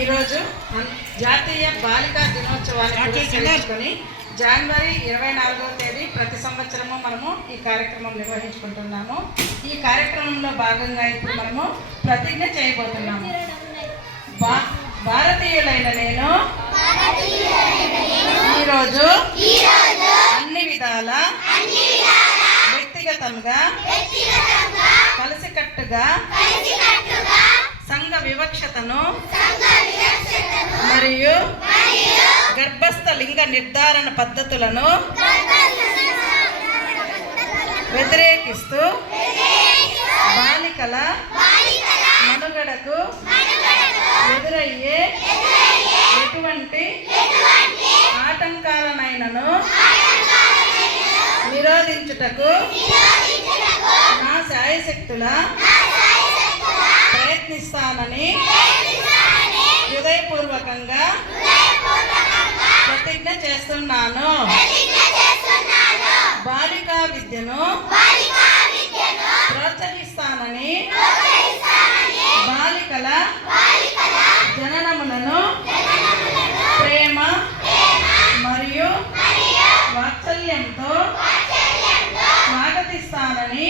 ఈరోజు జాతీయ బాలికా దినోత్సవాన్ని పురస్కరించుకొని జనవరి 24వ తేదీ ప్రతి సంవత్సరము మనము ఈ కార్యక్రమం నిర్వహించుకుంటున్నాము. ఈ కార్యక్రమంలో భాగంగా ఇప్పుడు మనము ప్రతిజ్ఞ చేయబోతున్నాము. భారతీయులైన నేను ఈరోజు అన్ని విధాల వ్యక్తిగతంగా కలిసికట్టుగా సంఘ వివక్షతను మరియు గర్భస్థ లింగ నిర్ధారణ పద్ధతులను వ్యతిరేకిస్తూ బాలికల మనుగడకు ఎదురయ్యే ఎటువంటి ఆటంకాలనైనను నిరోధించుటకు నా శాయశక్తుల ప్రయత్నిస్తానని హృదయపూర్వకంగా ప్రతిజ్ఞ చేస్తున్నాను. బాలికా విద్యను ప్రోత్సహిస్తానని బాలికల జననములను ప్రేమ మరియు వాత్సల్యంతో స్వాగతిస్తానని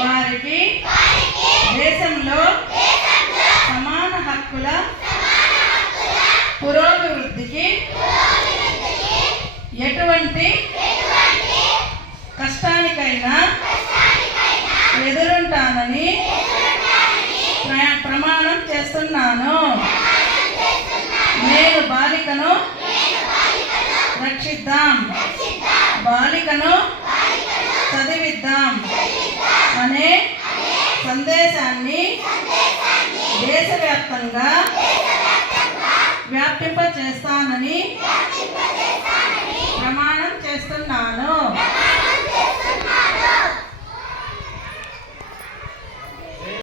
వారికి దేశంలో సమాన హక్కుల పురోభివృద్ధికి ఎటువంటి కష్టానికైనా ఎదురుంటానని ప్రమాణం చేస్తున్నాను. నేను బాలికను రక్షిద్దాం, బాలికను చదివిద్దాం అనే సందేశాన్ని దేశవ్యాప్తంగా వ్యాపింపచేస్తానని